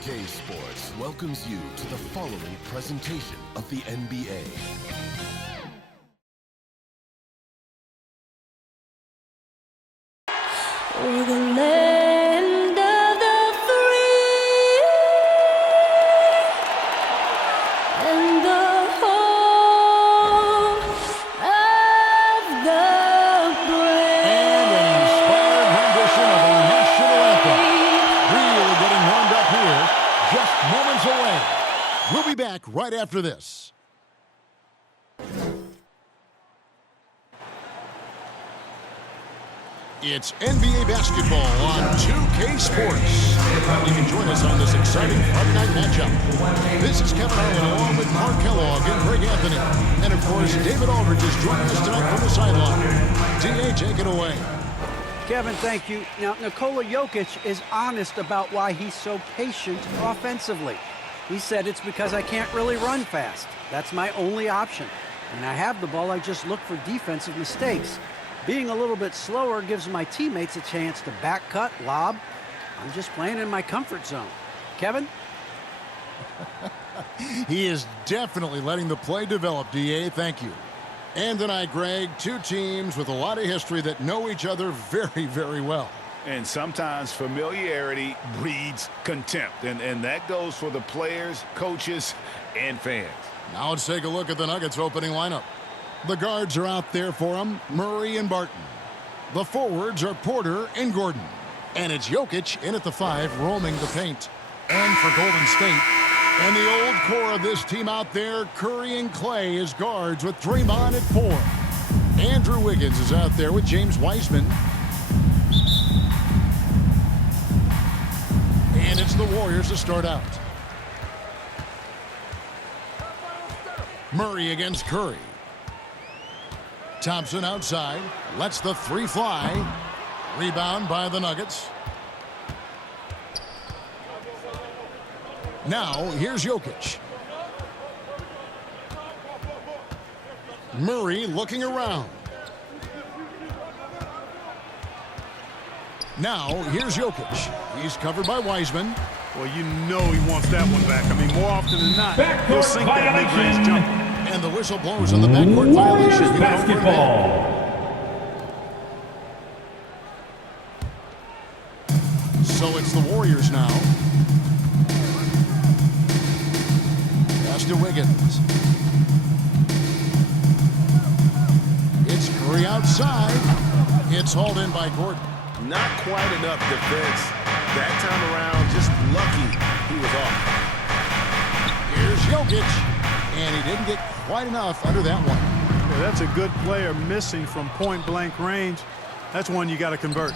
2K Sports welcomes you to the following presentation of the NBA. We're the land of the free and the home of the brave. And an inspired rendition of our national anthem. Really getting warmed up here, just moments away. We'll be back right after this. It's NBA basketball on 2K Sports. You can join us on this exciting Friday night matchup. This is Kevin Harlan along with Mark Kellogg and Greg Anthony. And of course, David Aldridge is joining us tonight from the sideline. D.A., take it away. Kevin, thank you. Now, Nikola Jokic is honest about why he's so patient offensively. He said it's because I can't really run fast. That's my only option. When I have the ball, I just look for defensive mistakes. Being a little bit slower gives my teammates a chance to back cut, lob. I'm just playing in my comfort zone. Kevin? He is definitely letting the play develop, D.A. Thank you. And tonight, Greg, two teams with a lot of history that know each other very, very well. And sometimes familiarity breeds contempt. And that goes for the players, coaches, and fans. Now let's take a look at the Nuggets opening lineup. The guards are out there for them, Murray and Barton. The forwards are Porter and Gordon. And it's Jokic in at the 5, roaming the paint. And for Golden State, and the old core of this team out there, Curry and Clay as guards with Draymond at 4. Andrew Wiggins is out there with James Wiseman. And it's the Warriors to start out. Murray against Curry. Thompson outside, lets the 3 fly. Rebound by the Nuggets. Now, here's Jokic. Murray looking around. Now, here's Jokic. He's covered by Wiseman. Well, you know he wants that one back. I mean, more often than not, he'll sink that mid-range jumper. And the whistle blows on the backcourt violation. Basketball. So it's the Warriors now. Pass to Wiggins. It's Curry outside. It's hauled in by Gordon. Not quite enough defense. That time around, just lucky he was off. Here's Jokic. And he didn't get quite enough under that one. Yeah, that's a good player missing from point-blank range. That's one you got to convert.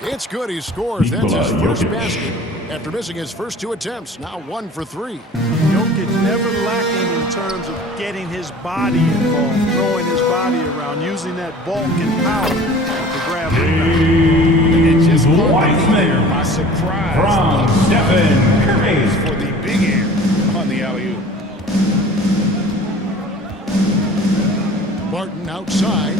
It's good. He scores. That's his first basket after missing his first 2 attempts. Now 1 for 3. Jokic never lacking in terms of getting his body involved, throwing his body around, using that bulk and power to grab rebounds. It just Wiseman by surprise from Stephen Curry for the big air on the alley-oop. Barton outside.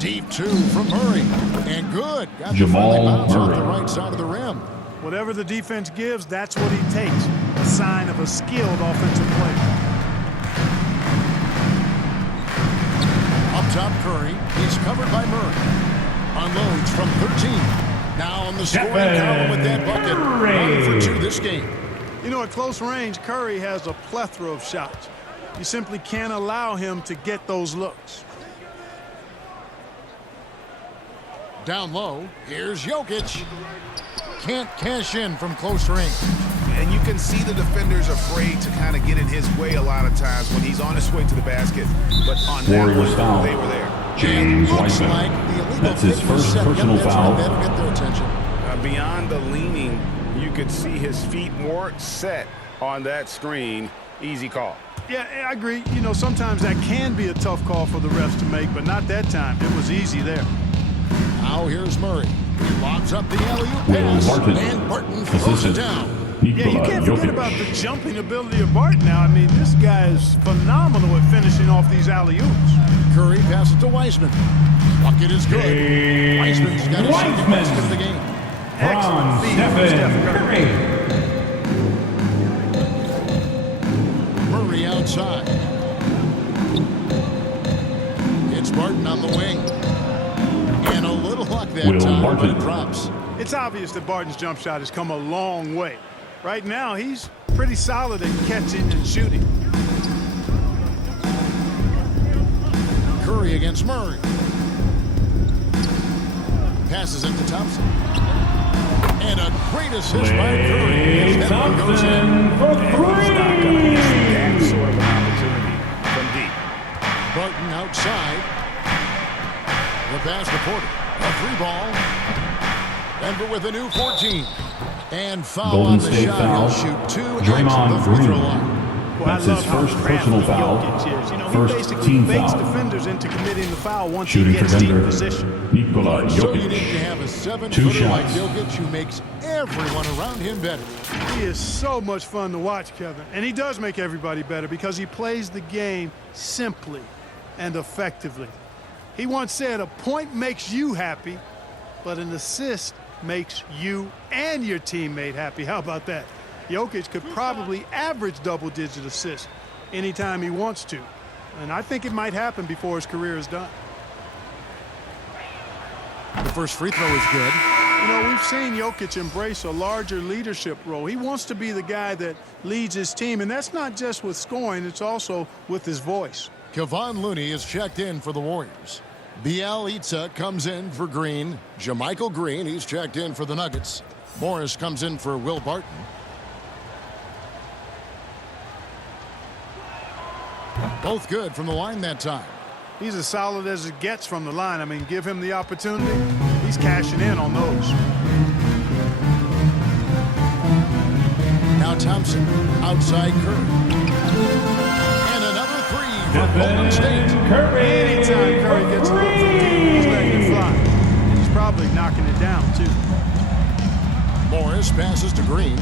Deep 2 from Murray. And good. Got the Jamal friendly bounce off Murray. the right side of the rim. Whatever the defense gives, that's what he takes. A sign of a skilled offensive player. Up top, Curry. He's covered by Murray. Unloads from 13. Now on the scoring column with that bucket. 1 for 2 this game. You know, at close range, Curry has a plethora of shots. You simply can't allow him to get those looks. Down low, here's Jokic. Can't cash in from close range. And you can see the defenders afraid to kind of get in his way a lot of times when he's on his way to the basket. But on that Warriors one, foul. they were there. James Looks Wiseman. like the illegal That's his kick was first set. personal That's foul. right. That'll get their attention. Beyond the leaning, you could see his feet more set on that screen. Easy call. Yeah, I agree. You know, sometimes that can be a tough call for the refs to make, but not that time. It was easy there. Now here's Murray. He lobs up the alley-oop Will pass. Barton. And Barton throws it Assistant. down. Yeah, you can't forget about the jumping ability of Barton now. I mean, this guy is phenomenal at finishing off these alley-oops. Curry passes to Wiseman. Bucket is good. Wiseman's got his second basket of the game. Excellent Ron feed from Steph Curry. Curry. Murray outside. It's Barton on the wing. And a little luck that Will time, but Barton. it drops. It's obvious that Barton's jump shot has come a long way. Right now, he's pretty solid at catching and shooting. Curry against Murray. Passes it to Thompson. And a great assist by Curry. As that one goes in. Thompson for He's not going to miss three. that sort of an opportunity from deep. Barton outside. The pass to Porter. A free ball. Denver with a new 14. And foul Golden on the State shot. foul. He'll shoot two Draymond at the free throw Green. line. Well, That's I love his how first crafty personal foul. Jokic is. You know, First he basically team fakes foul. defenders into committing the foul once Shooting he for gets deep Denver, position. Nikola So you need to Jokic. have a 2 7-footer like shots. Jokic who makes everyone around him better. He is so much fun to watch, Kevin. And he does make everybody better because he plays the game simply and effectively. He once said, a point makes you happy, but an assist makes you and your teammate happy. How about that? Jokic could probably average double-digit assists anytime he wants to. And I think it might happen before his career is done. The first free throw is good. You know, we've seen Jokic embrace a larger leadership role. He wants to be the guy that leads his team, and that's not just with scoring, it's also with his voice. Kevon Looney is checked in for the Warriors. Bielitsa comes in for Green. JaMychal Green, he's checked in for the Nuggets. Morris comes in for Will Barton. Both good from the line that time. He's as solid as it gets from the line. I mean, give him the opportunity, he's cashing in on those. Now Thompson, outside Curry. And another three for Golden State. Curry. Anytime Curry gets a look from deep, he's letting it fly. And he's probably knocking it down, too. Morris passes to Green.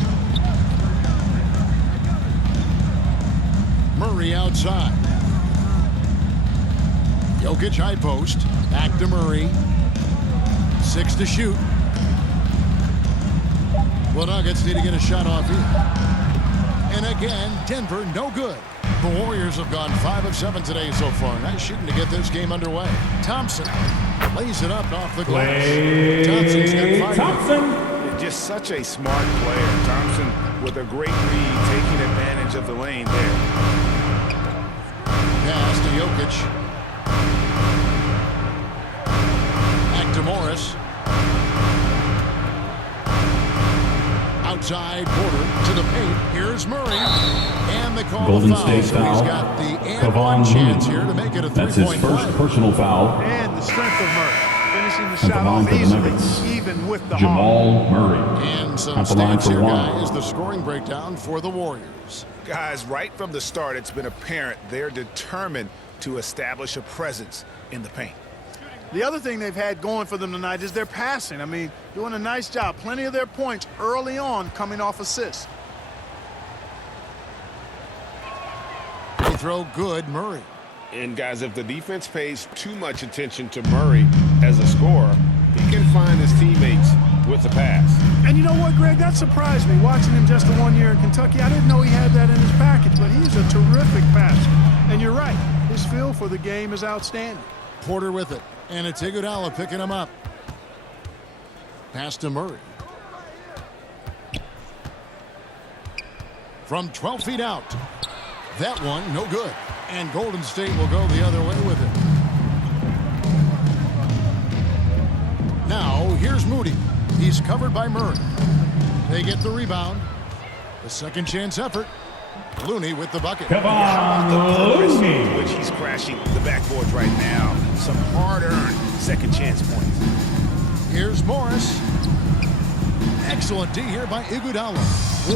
Murray outside. Jokic high post. Back to Murray. 6 to shoot. The Nuggets need to get a shot off here. And again, Denver no good. The Warriors have gone 5 of 7 today so far. Nice shooting to get this game underway. Thompson lays it up off the glass. Thompson's got 5. Thompson. Just such a smart player. Thompson with a great read, taking advantage of the lane there. Pass to Jokic. Back to Morris. Outside Porter to the paint. Here's Murray. And the call Golden of foul. State So foul. he's got the and Kevon one chance Looney. here to make it a That's his three-point first play. personal foul. And the strength of Murray, finishing the At the shot line off for the easily, Nuggets, even with the arm. Jamal Murray. And some At the line stats for here, one. guys. The scoring breakdown for the Warriors. Guys, right from the start, it's been apparent they're determined to establish a presence in the paint. The other thing they've had going for them tonight is their passing. I mean, doing a nice job. Plenty of their points early on coming off assists. Free throw good, Murray. And guys, if the defense pays too much attention to Murray as a scorer, he can find his teammates with the pass. And you know what, Greg? That surprised me. Watching him just the 1 year in Kentucky, I didn't know he had that in his package, but he's a terrific passer. And you're right, his feel for the game is outstanding. Porter with it. And it's Iguodala picking him up. Pass to Murray. From 12 feet out. That one, no good. And Golden State will go the other way with it. Now, here's Moody. He's covered by Murray. They get the rebound. The second chance effort. Looney with the bucket. Kevon The purpose Looney. with which he's crashing the backboards right now. Some hard-earned second chance points. Here's Morris. Excellent D here by Iguodala.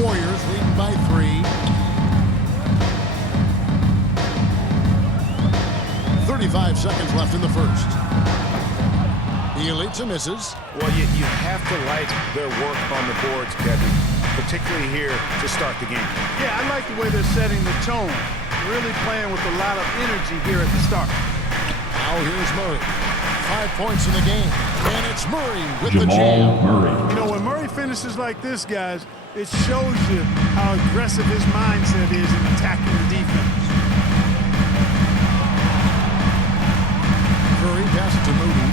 Warriors leading by 3. 35 seconds left in the first. Bielitsa misses. Well, you have to like their work on the boards, Kevin, particularly here to start the game. Yeah, I like the way they're setting the tone. Really playing with a lot of energy here at the start. Now here's Murray. 5 points in the game. And it's Murray with the Jamal jam. Murray. You know, when Murray finishes like this, guys, it shows you how aggressive his mindset is in attacking the defense. Curry passes to Moody.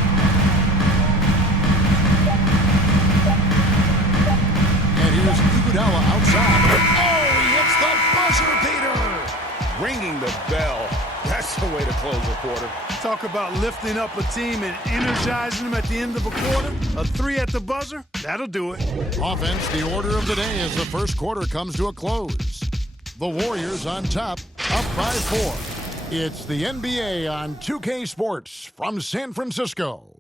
And here's Iguodala outside. Oh, he hits the buzzer beater. Ringing the bell. That's the way to close a quarter. Talk about lifting up a team and energizing them at the end of a quarter. A 3 at the buzzer, that'll do it. Offense, the order of the day as the first quarter comes to a close. The Warriors on top, up by 4. It's the NBA on 2K Sports from San Francisco.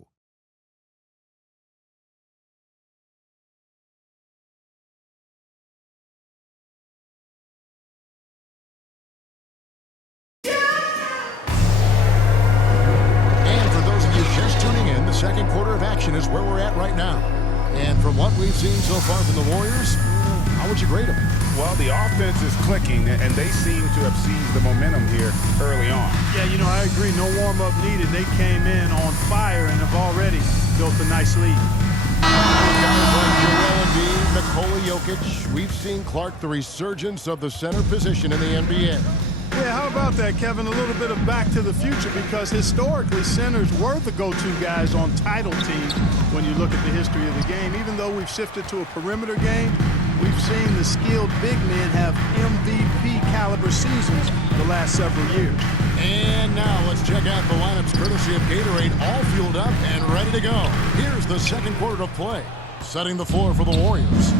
Second quarter of action is where we're at right now. And from what we've seen so far from the Warriors, how would you grade them? Well, the offense is clicking, and they seem to have seized the momentum here early on. Yeah, you know, I agree. No warm-up needed. They came in on fire and have already built a nice lead. Guys like Joel Embiid, Nikola Jokic, we've seen Clark the resurgence of the center position in the NBA. Yeah, how about that, Kevin? A little bit of back to the future, because historically centers were the go-to guys on title teams when you look at the history of the game. Even though we've shifted to a perimeter game, we've seen the skilled big men have MVP caliber seasons the last several years. And now let's check out the lineups courtesy of Gatorade, all fueled up and ready to go. Here's the second quarter of play. Setting the floor for the Warriors.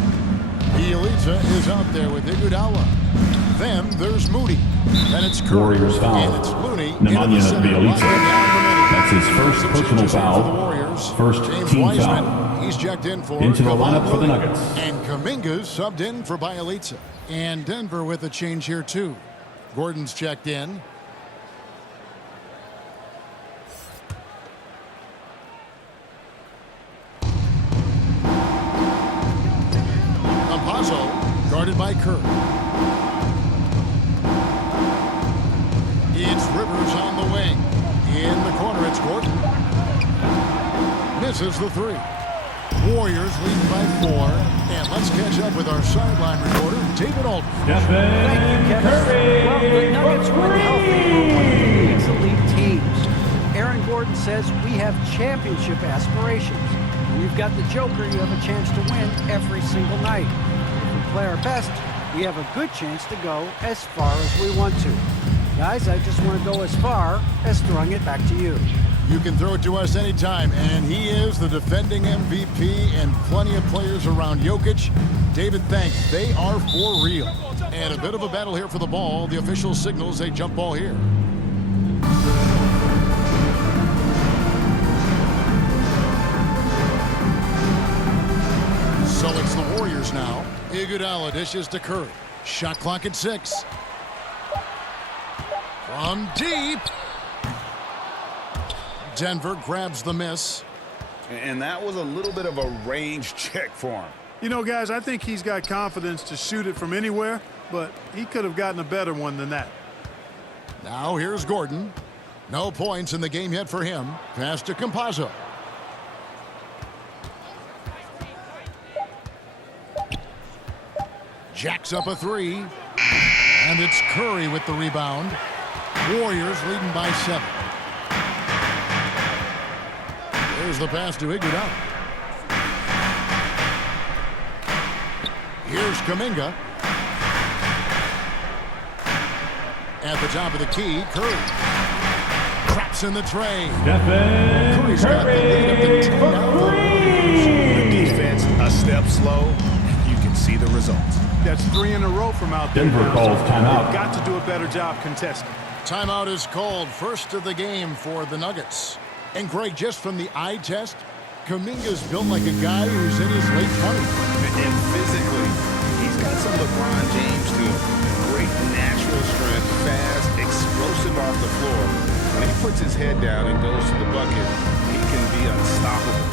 Bielitsa is out there with Iguodala. Then there's Moody. Then it's Curry. Warriors foul. And it's Looney. Nemanja Bjelica. That's his first personal foul. Warriors. First James team Wiseman, foul. he's checked in for Into the Kevon lineup for the Looney. Nuggets. And Kuminga's subbed in for Bielitsa. And Denver with a change here too. Gordon's checked in. Campazzo guarded by Curry. It's Rivers on the wing. In the corner, it's Gordon. Misses the 3. Warriors leading by 4. And let's catch up with our sideline reporter, David Aldridge. Thank you, Kevin. Well, the Nuggets win healthy for one of the league's elite teams. Aaron Gordon says we have championship aspirations. When you've got the Joker, you have a chance to win every single night. If we play our best, we have a good chance to go as far as we want to. Guys, I just want to go as far as throwing it back to you. You can throw it to us anytime, and he is the defending MVP and plenty of players around Jokic. David, thanks. They are for real. And a bit of a battle here for the ball. The official signals a jump ball here. So it's the Warriors now. Iguodala dishes to Curry. Shot clock at 6. From deep. Denver grabs the miss. And that was a little bit of a range check for him. You know, guys, I think he's got confidence to shoot it from anywhere, but he could have gotten a better one than that. Now here's Gordon. No points in the game yet for him. Pass to Campazzo. Jacks up a 3. And it's Curry with the rebound. Warriors leading by 7. There's the pass to Iguodala. Here's Kuminga. At the top of the key, Curry. Traps in the tray. Curry's got the lead up to 10 now. The defense a step slow. You can see the results. That's 3 in a row from out there. Denver calls timeout. They've got to do a better job contesting. Timeout is called. First of the game for the Nuggets. And Greg, just from the eye test, Kuminga's built like a guy who's in his late 20s. And physically, he's got some LeBron James to him. Great natural strength, fast, explosive off the floor. When he puts his head down and goes to the bucket, he can be unstoppable.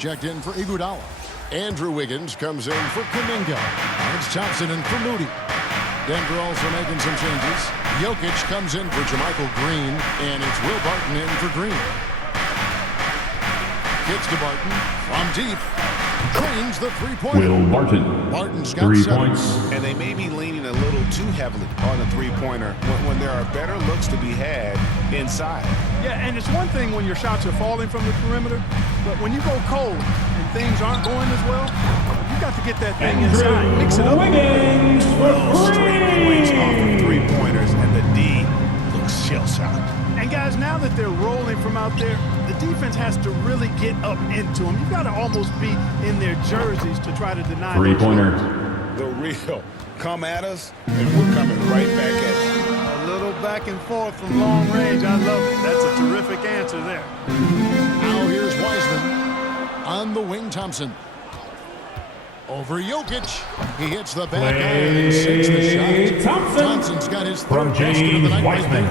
checked in for Iguodala. Andrew Wiggins comes in for Kuminga. And it's Thompson in for Moody. Denver also making some changes. Jokic comes in for JaMychal Green, and it's Will Barton in for Green. Gets to Barton from deep. Drains the three-pointer. Will Barton. Barton's got 3 7. points. And they may be leaning a little too heavily on the three-pointer when there are better looks to be had inside. Yeah, and it's one thing when your shots are falling from the perimeter, but when you go cold and things aren't going as well, you got to get that thing inside. Mix it up. Wiggins for Straight points off of three-pointers, and the D looks shell-shocked. And guys, now that they're rolling from out there, the defense has to really get up into them. You've got to almost be in their jerseys to try to deny. 3-pointer. The real come at us, and we're coming right back at you. A little back and forth from long range. I love it. That's a terrific answer there. Now here's Wiseman on the wing. Thompson over Jokic. He hits the back iron and sinks the shot. Thompson. Thompson's got his From third basket of the James night. Wiseman.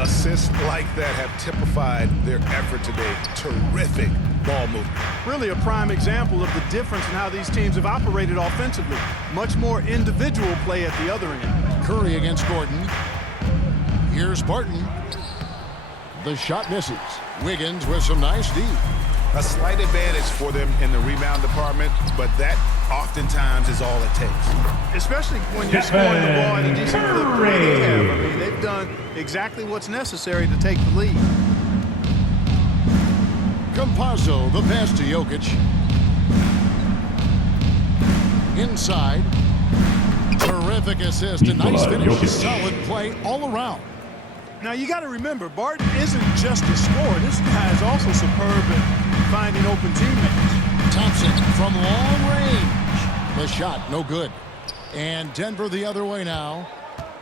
Assists like that have typified their effort today. Terrific ball movement. Really a prime example of the difference in how these teams have operated offensively. Much more individual play at the other end. Curry against Gordon. Here's Barton. The shot misses. Wiggins with some nice D. A slight advantage for them in the rebound department, but that oftentimes is all it takes. Especially when you're scoring the ball at a decent clip the way they have. I mean, they've done exactly what's necessary to take the lead. Campazzo, the pass to Jokic. Inside. Terrific assist. A nice finish. Jokic. Solid play all around. Now, you got to remember, Barton isn't just a scorer. This guy is also superb at finding open teammates. Thompson from long range. The shot, no good. And Denver the other way now.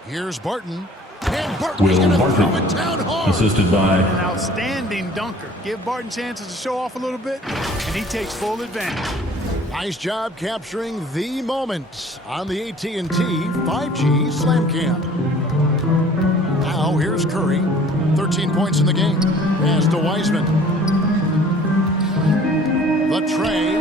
Here's Barton. And Barton's Will going to throw Barton. it down hard. Assisted by An outstanding dunker. Give Barton chances to show off a little bit, and he takes full advantage. Nice job capturing the moment on the AT&T 5G Slam Cam. Now here's Curry. 13 points in the game. Pass to Wiseman. The tray.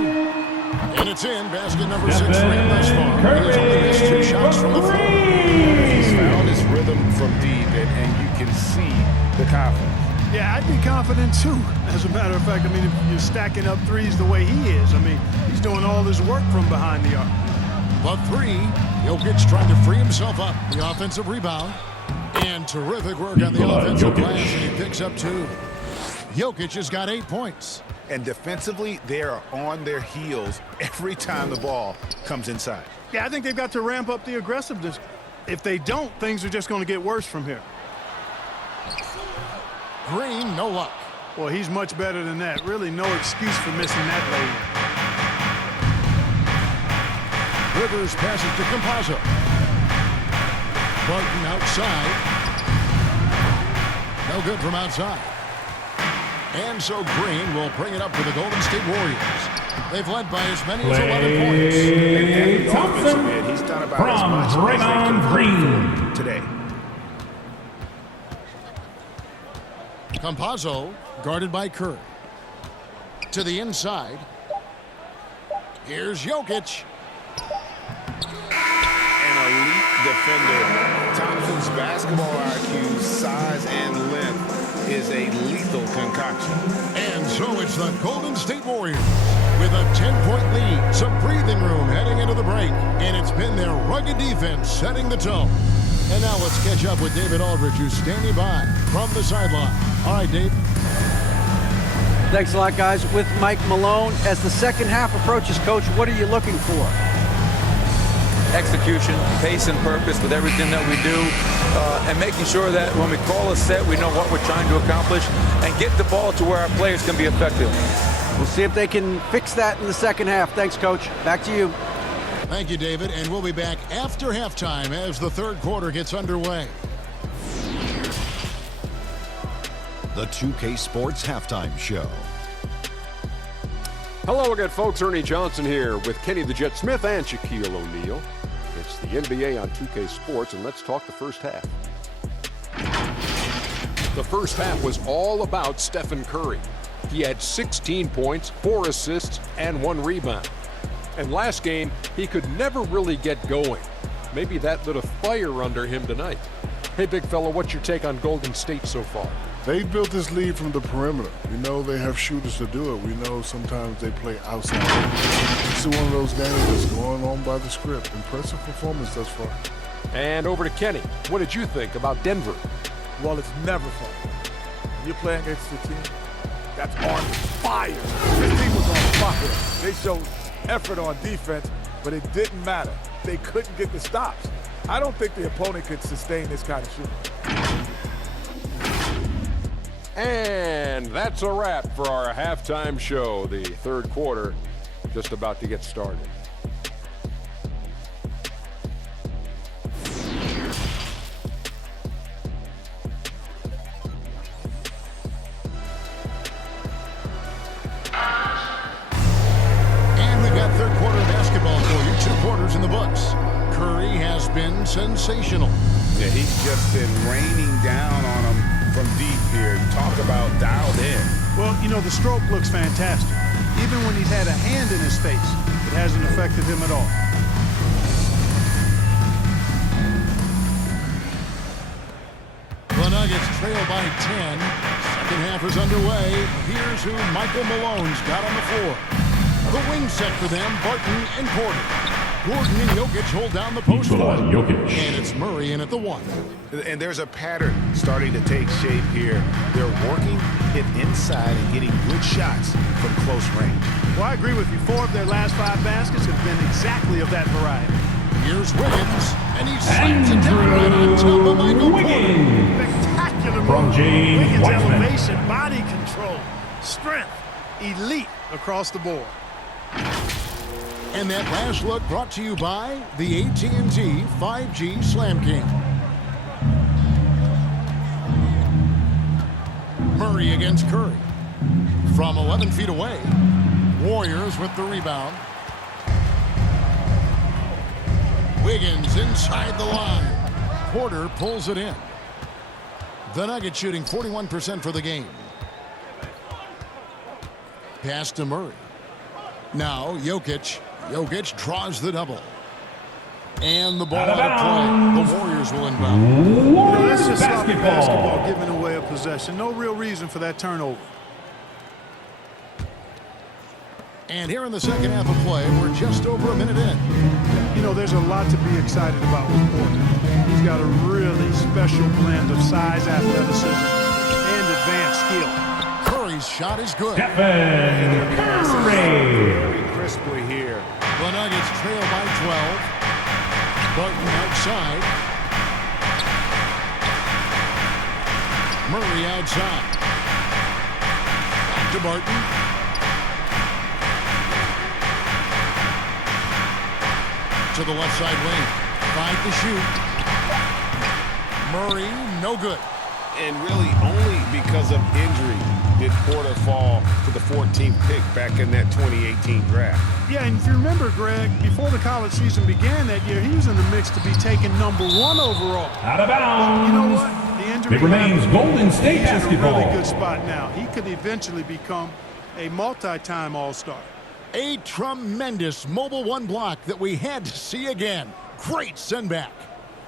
And it's in. Basket number 6 for him thus far. He has only missed 2 shots from the floor. He's found his rhythm from deep, and you can see the confidence. Yeah, I'd be confident too. As a matter of fact, I mean, if you're stacking up threes the way he is, I mean, he's doing all his work from behind the arc. The 3. Jokic trying to free himself up. The offensive rebound. And terrific work on the Nikola offensive Jokic. glass, and he picks up 2. Jokic has got 8 points. And defensively, they are on their heels every time the ball comes inside. Yeah, I think they've got to ramp up the aggressiveness. If they don't, things are just going to get worse from here. Green, no luck. Well, he's much better than that. Really no excuse for missing that lay-in. Rivers passes to Campazzo. Barton outside. No good from outside. And so Green will bring it up for the Golden State Warriors. They've led by as many as 11 points. And the Thompson offensive end, he's done about as from much as they can Draymond Green. today. Campazzo guarded by Curry. To the inside. Here's Jokic. An elite defender. Thompson's basketball IQ, size, and length is a lethal concoction. And so it's the Golden State Warriors with a 10-point lead, some breathing room heading into the break, and it's been their rugged defense setting the tone. And now let's catch up with David Aldridge, who's standing by from the sideline. All right, Dave. Thanks a lot, guys. With Mike Malone, as the second half approaches, Coach, what are you looking for? Execution, pace and purpose with everything that we do, and making sure that when we call a set, we know what we're trying to accomplish and get the ball to where our players can be effective. We'll see if they can fix that in the second half. Thanks, Coach. Back to you. Thank you, David, and we'll be back after halftime as the third quarter gets underway. The 2K Sports Halftime Show. Hello again, folks. Ernie Johnson here with Kenny the Jet Smith and Shaquille O'Neal. It's the NBA on 2K Sports, and let's talk the first half. The first half was all about Stephen Curry. He had 16 points, 4 assists, and 1 rebound. And last game, he could never really get going. Maybe that lit a fire under him tonight. Hey, big fella, what's your take on Golden State so far? They built this lead from the perimeter. We know they have shooters to do it. We know sometimes they play outside. This is one of those games that's going on by the script. Impressive performance thus far. And over to Kenny. What did you think about Denver? Well, it's never fun. When you're playing against a team that's on fire. This team was on fire. They showed effort on defense, but it didn't matter. They couldn't get the stops. I don't think the opponent could sustain this kind of shooting. And that's a wrap for our halftime show. The third quarter just about to get started. And we've got third quarter basketball for you. 2 quarters in the books. Curry has been sensational. Yeah, he's just been raining down on him from deep here. Talk about dialed in. Well, you know, the stroke looks fantastic. Even when he's had a hand in his face, it hasn't affected him at all. The Nuggets trail by 10. Second half is underway. Here's who Michael Malone's got on the floor. The wing set for them, Barton and Porter. Gordon and Jokic hold down the post Nikola forward. Jokic. And it's Murray in at the 1. And there's a pattern starting to take shape here. They're working it inside and getting good shots from close range. Well, I agree with you. 4 of their last 5 baskets have been exactly of that variety. Here's Wiggins, and he slams it down right on top of Michael Porter. Spectacular move. From James Wiggins' Wiseman. elevation, body control, strength, elite across the board. And that last look brought to you by the AT&T 5G Slam King. Murray against Curry. From 11 feet away. Warriors with the rebound. Wiggins inside the line. Porter pulls it in. The Nuggets shooting 41% for the game. Pass to Murray. Now Jokic. Jokic draws the double. And the ball out of play. The Warriors will inbound. That's just sloppy basketball giving away a possession. No real reason for that turnover. And here in the second half of play, we're just over a minute in. You know, there's a lot to be excited about with Porter. He's got a really special blend of size, athleticism, and advanced skill. Curry's shot is good. Stephen Curry. Very crisply here. The Nuggets trail by 12. Barton outside. Murray outside. Back to Barton. To the left side wing. 5 to shoot. Murray, no good. And really only because of injury did Porter fall to the 14th pick back in that 2018 draft. Yeah, and if you remember, Greg, before the college season began that year, he was in the mix to be taken #1 overall. Out of bounds. But you know what? The injury It remains Golden State he's basketball. in a really good spot now. He could eventually become a multi-time All-Star. A tremendous Mobile One block that we had to see again. Great send back.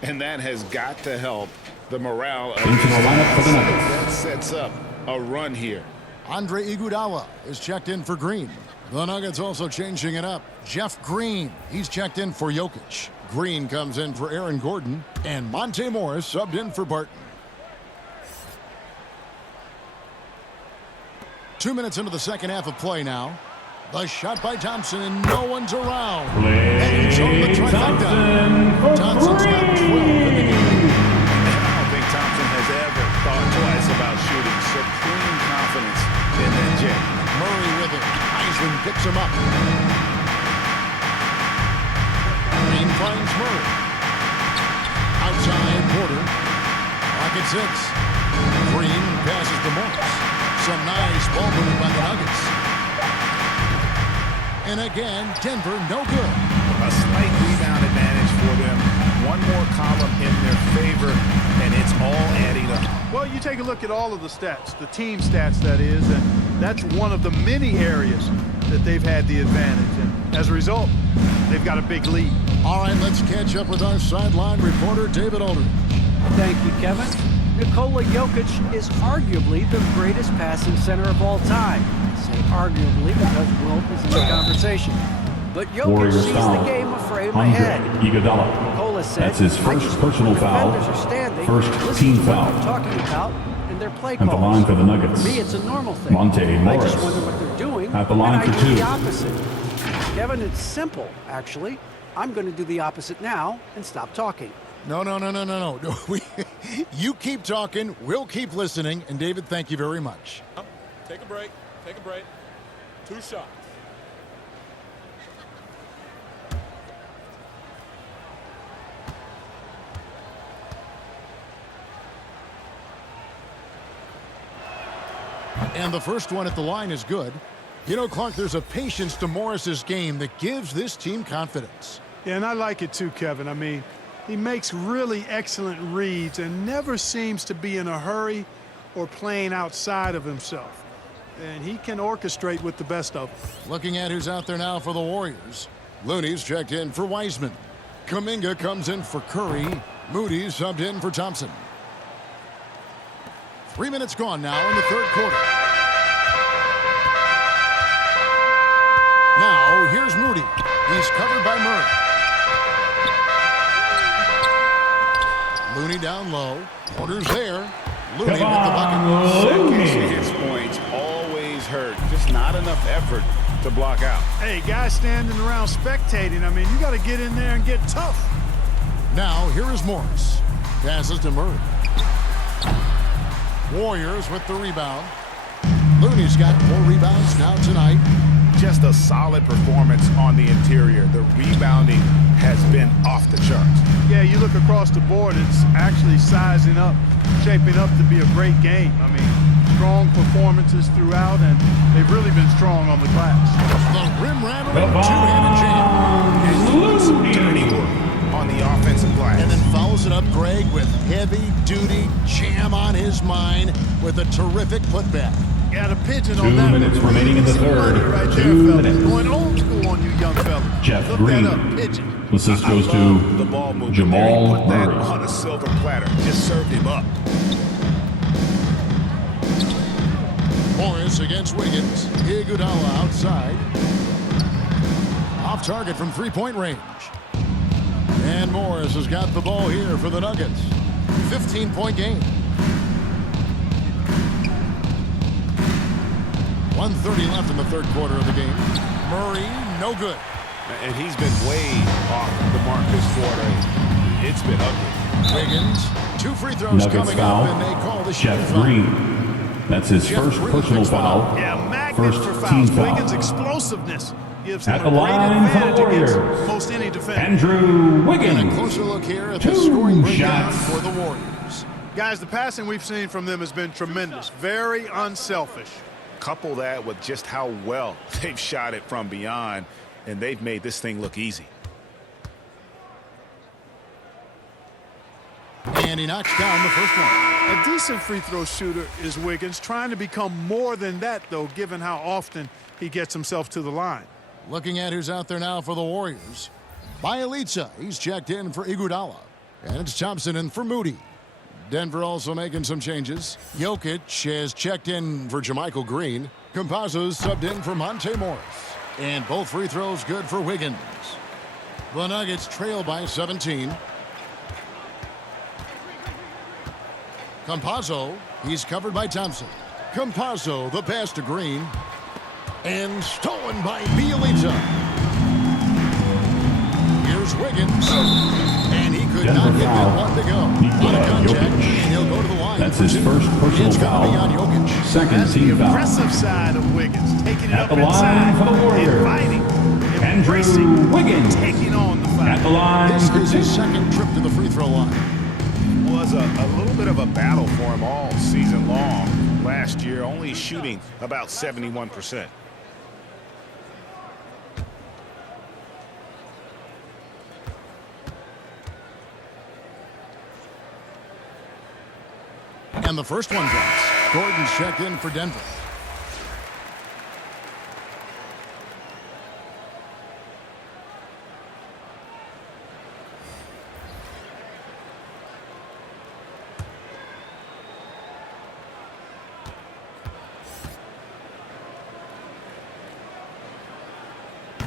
And that has got to help the morale of Into the lineup for the Nuggets. that sets up a run here. Andre Iguodala is checked in for Green. The Nuggets also changing it up. Jeff Green, he's checked in for Jokic. Green comes in for Aaron Gordon. And Monte Morris subbed in for Barton. 2 minutes into the second half of play now. The shot by Thompson, and no one's around. And he's on the trifecta. Thompson's got 12 in the game. I don't think Thompson has ever thought twice about shooting. Supreme confidence in that jet. Murray with it. Heisman picks him up. Green finds Murray. Outside Porter. Clock at 6. Green passes to Morris. Some nice ball movement by the Nuggets. And again, Denver no good. A slight rebound advantage for them. One more column in their favor, and it's all adding up. Well, you take a look at all of the stats, the team stats, that is, and That's one of the many areas that they've had the advantage. And as a result, they've got a big lead. All right, let's catch up with our sideline reporter, David Aldridge. Thank you, Kevin. Nikola Jokic is arguably the greatest passing center of all time. I say arguably because Wilt is in the conversation. But Jokic Warriors sees foul. the game a frame ahead. Andre Iguodala. Nikola said, That's his "I first just personal look where foul. defenders are standing, First listen team to what foul. they're talking about, and their play At the calls. line for the Nuggets. For me, it's a normal thing. Monte I Morris. just wonder what they're doing. At the line and for I do two. the opposite. Kevin, it's simple, actually. I'm going to do the opposite now and stop talking. No. You keep talking, we'll keep listening, and David, thank you very much. Take a break. Take a break. 2 shots. And the first one at the line is good. You know, Clark, there's a patience to Morris's game that gives this team confidence. Yeah, and I like it too, Kevin. I mean, he makes really excellent reads and never seems to be in a hurry or playing outside of himself. And he can orchestrate with the best of them. Looking at who's out there now for the Warriors. Looney's checked in for Wiseman. Kuminga comes in for Curry. Moody subbed in for Thompson. 3 minutes gone now in the third quarter. Now, here's Moody. He's covered by Murray. Looney down low. Porter's there. Looney with the bucket. Second chance points always hurt. Just not enough effort to block out. Hey, guys standing around spectating, I mean, you got to get in there and get tough. Now, here is Morris. Passes to Murray. Warriors with the rebound. Looney's got 4 rebounds now tonight. Just a solid performance on the interior. The rebounding has been off the charts. Yeah, you look across the board, it's actually sizing up, shaping up to be a great game. I mean, strong performances throughout, and they've really been strong on the glass. The rim-rattling two-handed jam. And he does some dirty work on the offensive glass. And then follows it up, Greg, with heavy-duty jam on his mind with a terrific putback. Got a pigeon 2 on that. minutes remaining in the third. Right 2 there, minutes. Going old school on you young fellas. Jeff Look Green. that up, pigeon. Assist I goes love the to ball movement. Jamal There. He put that Murray. on a silver platter. Just served him up. Morris against Wiggins. Iguodala outside. Off target from three-point range. And Morris has got the ball here for the Nuggets. 15-point game. 1:30 left in the third quarter of the game. Murray, no good. And he's been way off the mark this quarter. It's been ugly. Wiggins, 2 free throws Nuggets coming foul. up, and they call the Jeff shooting foul. Green. That's his Jeff first Green personal picks one foul. up. Yeah, magnet First for team fouls. foul. Wiggins' explosiveness gives At him the a great line for the advantage against Warriors. most any defender. Andrew And a Wiggins. closer look here at the 2 scoring breakdown shots. for the Warriors. Guys, the passing we've seen from them has been tremendous. Very unselfish. Couple that with just how well they've shot it from beyond, and they've made this thing look easy. And he knocks down the first one. A decent free throw shooter is Wiggins, trying to become more than that, though, given how often he gets himself to the line. Looking at who's out there now for the Warriors. Bielitsa, he's checked in for Iguodala. And it's Thompson in for Moody. Denver also making some changes. Jokic has checked in for Jermichael Green. Campazzo's subbed in for Monte Morris. And both free throws good for Wiggins. The Nuggets trail by 17. Campazzo, he's covered by Thompson. Campazzo, the pass to Green. And stolen by Bielitsa. Here's Wiggins. And he could Denver not get foul. that one to go. Nikola On a contact, Jokic. and he'll go to the line. That's for his 2. first personal It's gonna be on foul. Jokic. Second That's the team foul. aggressive side of Wiggins, taking it At up the line inside, for the Warriors. inviting, Andrew embracing, Wiggins. taking on the At the foul. line This for is 2. his second trip to the free throw line. Was a little bit of a battle for him all season long. Last year, only shooting about 71%. And the first one drops. Gordon's checked in for Denver.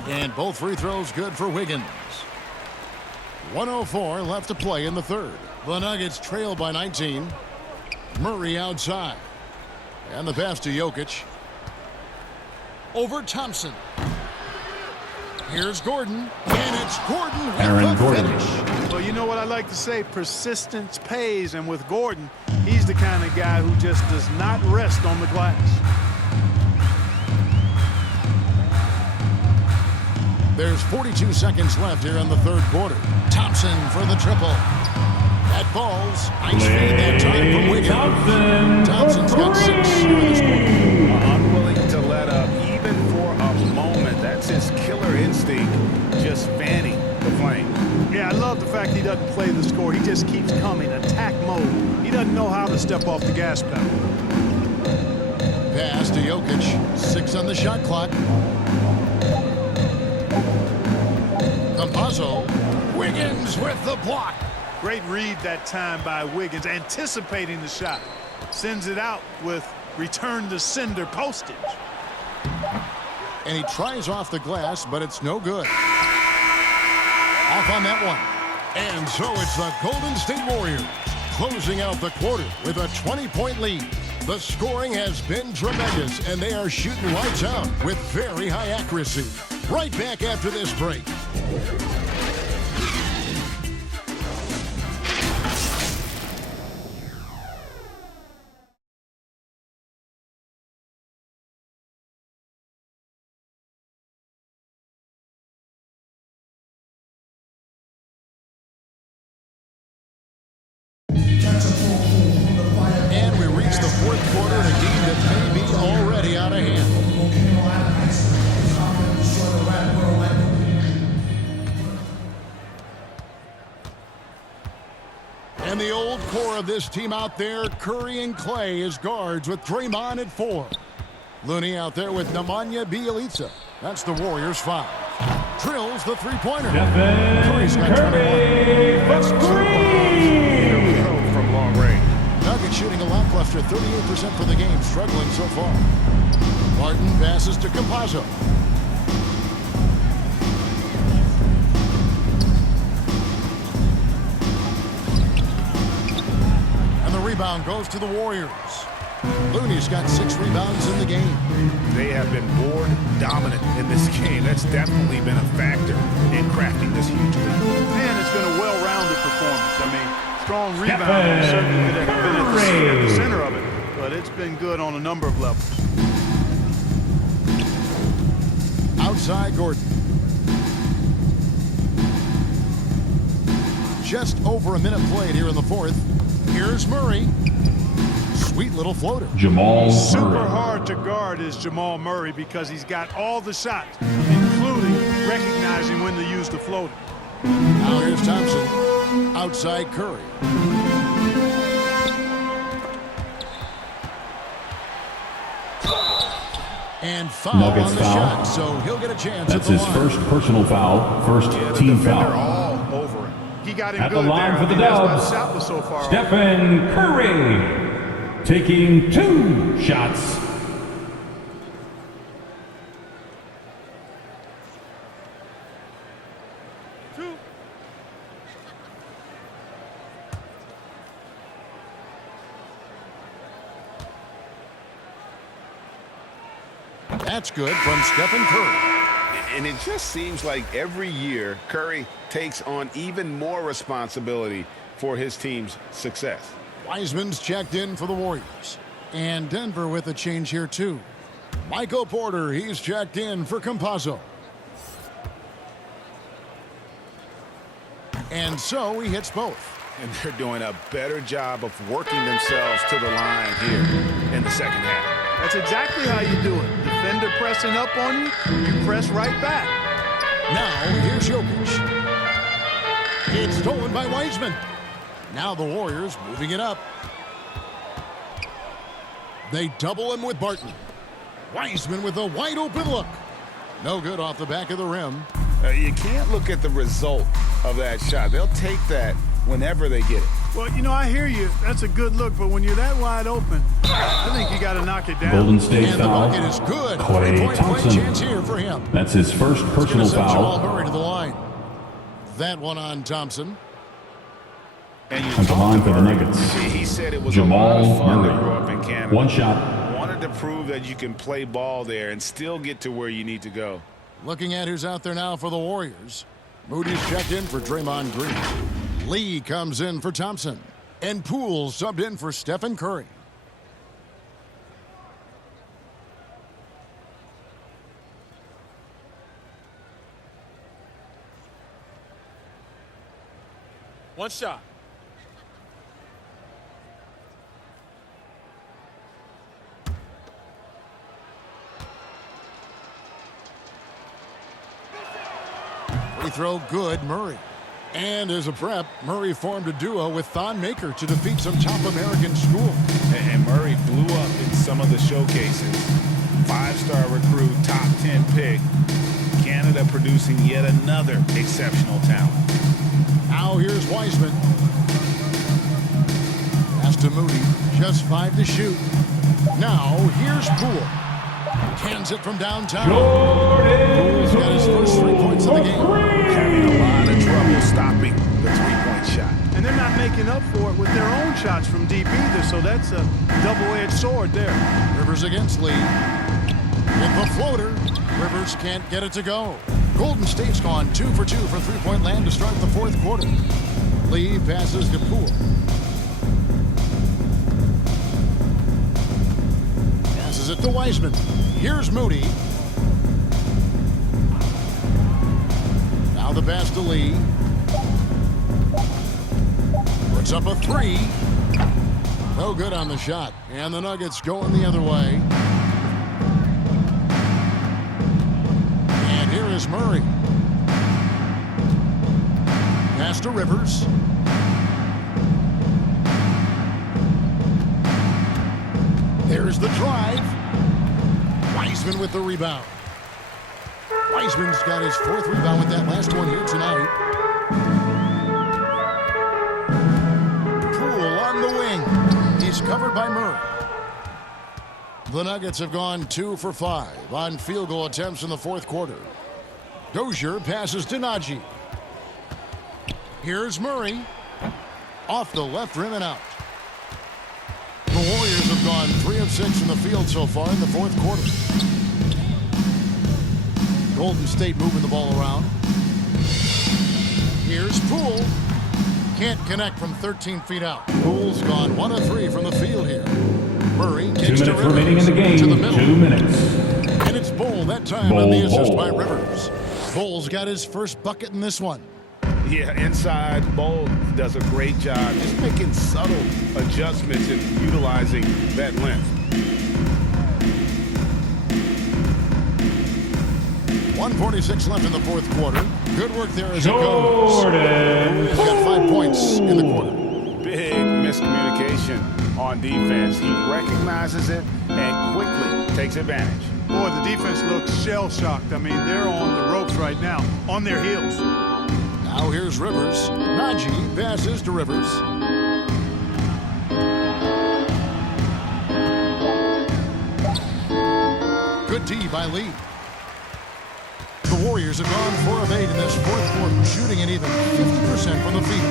And both free throws good for Wiggins. 1:04 left to play in the third. The Nuggets trail by 19. Murray outside. And the pass to Jokic. Over Thompson. Here's Gordon. And it's Gordon with Aaron the Gordon. finish. Well, you know what I like to say? Persistence pays. And with Gordon, he's the kind of guy who just does not rest on the glass. There's 42 seconds left here in the third quarter. Thompson for the triple. That falls. Nice feed that time from Wiggins. Thompson's got 6 here in this quarter. Unwilling to let up even for a moment. That's his killer instinct, just fanning the flame. Yeah, I love the fact he doesn't play the score. He just keeps coming, attack mode. He doesn't know how to step off the gas pedal. Pass to Jokic. 6 on the shot clock. Campazzo. Wiggins with the block. Great read that time by Wiggins, anticipating the shot. Sends it out with return to sender postage. And he tries off the glass, but it's no good. Off on that one. And so it's the Golden State Warriors closing out the quarter with a 20-point lead. The scoring has been tremendous, and they are shooting lights out with very high accuracy. Right back after this break. And we reach the fourth quarter in a game that may be already out of hand. And the old core of this team out there, Curry and Clay as guards with Draymond at 4. Looney out there with Nemanja Bjelica. That's the Warriors' 5. Drills the three-pointer. Curry's got 21. That's 2 from long range. Nuggets shooting a lackluster 38% for the game, struggling so far. Martin passes to Campazzo. And the rebound goes to the Warriors. Looney's got 6 rebounds in the game. They have been board dominant in this game. That's definitely been a factor in crafting this huge lead. Man, it's been a well-rounded performance. I mean, strong rebound certainly could have been at the center of it, but it's been good on a number of levels. Outside Gordon. Just over a minute played here in the fourth. Here's Murray. Sweet little floater. Jamal Super Murray. hard to guard is Jamal Murray because he's got all the shots, including recognizing when to use the floater. Now here's Thompson. Outside Curry. And foul Nuggets on the foul. shot, so he'll get a chance That's at the his line. first personal foul, first team foul. All over it. He got him At the good line there. for the I think that's why Dubs, the shot was so far off. Stephen Curry taking 2 shots. That's good from Stephen Curry. And it just seems like every year Curry takes on even more responsibility for his team's success. Wiseman's checked in for the Warriors. And Denver with a change here too. Michael Porter, he's checked in for Campazzo. And so he hits both. And they're doing a better job of working themselves to the line here in the second half. That's exactly how you do it. Defender pressing up on you, you press right back. Now here's Jokic. It's stolen by Wiseman. Now the Warriors moving it up. They double him with Barton. Wiseman with a wide open look. No good off the back of the rim. You can't look at the result of that shot. They'll take that whenever they get it. Well, you know, I hear you. That's a good look, but when you're that wide open, I think you got to knock it down. Golden State And the foul. bucket is good. Klay Three-point play Thompson. chance here for him. That's his first personal It's gonna send Jamal foul. Murray to the line. That one on Thompson. And you At the talked line to for the Murray. Nuggets. He said it was Jamal a lot of fun Murray. to grow up in Canada. One shot. Wanted to prove that you can play ball there and still get to where you need to go. Looking at who's out there now for the Warriors. Moody's checked in for Draymond Green. Lee comes in for Thompson. And Poole subbed in for Stephen Curry. One shot. Free throw good, Murray. And as a prep, Murray formed a duo with Thon Maker to defeat some top American school. And Murray blew up in some of the showcases. 5-star recruit, top 10 pick. Canada producing yet another exceptional talent. Now here's Wiseman. Pass to Moody. Just 5 to shoot. Now here's Poole. Hands it from downtown. Poole's got his first 3 points of the game. Having a lot of trouble stopping the three-point shot. And they're not making up for it with their own shots from deep either, so that's a double-edged sword there. Rivers against Lee. With the floater, Rivers can't get it to go. Golden State's gone 2 for 2 for three-point land to start the fourth quarter. Lee passes to Poole. Passes it to Wiseman. Here's Moody. Now the pass to Lee. Puts up a 3. No good on the shot. And the Nuggets going the other way. And here is Murray. Pass to Rivers. There's the drive. Wiseman with the rebound. Wiseman's got his 4th rebound with that last one here tonight. Poole on the wing. He's covered by Murray. The Nuggets have gone 2 for 5 on field goal attempts in the fourth quarter. Dozier passes to Najee. Here's Murray. Off the left rim and out. The Warriors have gone 3 of 6 from the field so far in the fourth quarter. Golden State moving the ball around. Here's Poole. Can't connect from 13 feet out. Poole's gone 1 of 3 from the field here. Murray 2 kicks to minutes remaining in the game. to the middle. 2 minutes. And it's Bol that time on the assist by Rivers. Bol's got his first bucket in this one. Yeah, inside, Bol does a great job just making subtle adjustments and utilizing that length. 1:46 left in the fourth quarter. Good work there as it goes. He's got 5 points in the quarter. Big miscommunication on defense. He recognizes it and quickly takes advantage. Boy, the defense looks shell-shocked. I mean, they're on the ropes right now, on their heels. Now here's Rivers. Najee passes to Rivers. Good D by Lee. The Warriors have gone 4 of 8 in this fourth quarter, shooting an even 50% from the field.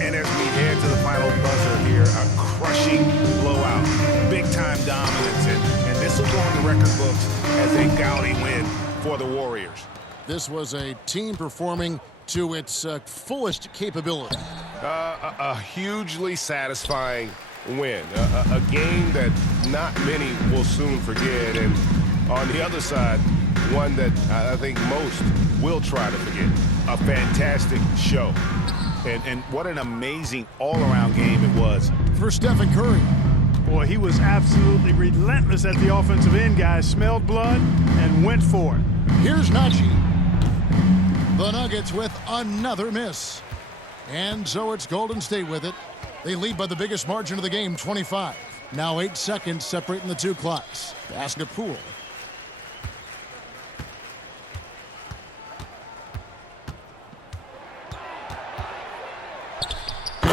And as we head to the final buzzer here, a crushing blowout, big-time dominance, and this will go in the record books as a gaudy win for the Warriors. This was a team performing to its fullest capability. A hugely satisfying win, a game that not many will soon forget, and on the other side, one that I think most will try to forget. A fantastic show. And what an amazing all-around game it was. For Stephen Curry. Boy, he was absolutely relentless at the offensive end, guys. Smelled blood and went for it. Here's Najee. The Nuggets with another miss. And so it's Golden State with it. They lead by the biggest margin of the game, 25. Now 8 seconds separating the two clocks. Pass to Poole.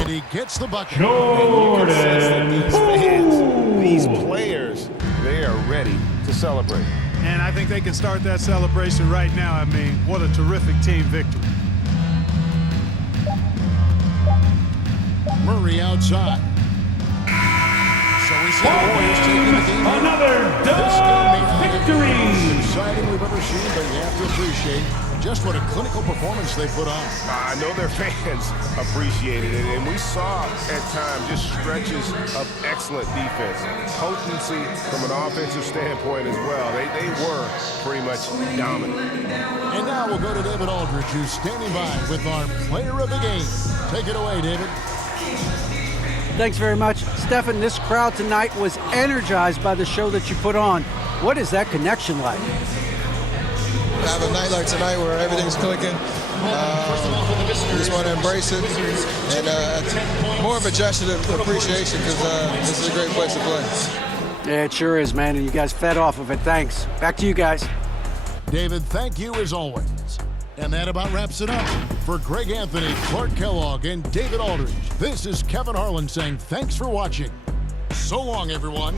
And he gets the bucket. Jordan. These fans, these players, they are ready to celebrate. And I think they can start that celebration right now. I mean, what a terrific team victory. Murray outside. So we see the Warriors taking the game. Another victory. The most exciting we've ever seen, but you have to appreciate just what a clinical performance they put on. I know their fans appreciated it, and we saw at times just stretches of excellent defense. Potency from an offensive standpoint as well. They were pretty much dominant. And now we'll go to David Aldridge, who's standing by with our player of the game. Take it away, David. Thanks very much. Stephen, this crowd tonight was energized by the show that you put on. What is that connection like? Have a night like tonight where everything's clicking. Just want to embrace it. And more of a gesture of appreciation because this is a great place to play. Yeah, it sure is, man. And you guys fed off of it. Thanks. Back to you guys. David, thank you as always. And that about wraps it up. For Greg Anthony, Clark Kellogg, and David Aldridge, this is Kevin Harlan saying thanks for watching. So long, everyone.